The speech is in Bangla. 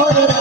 Hare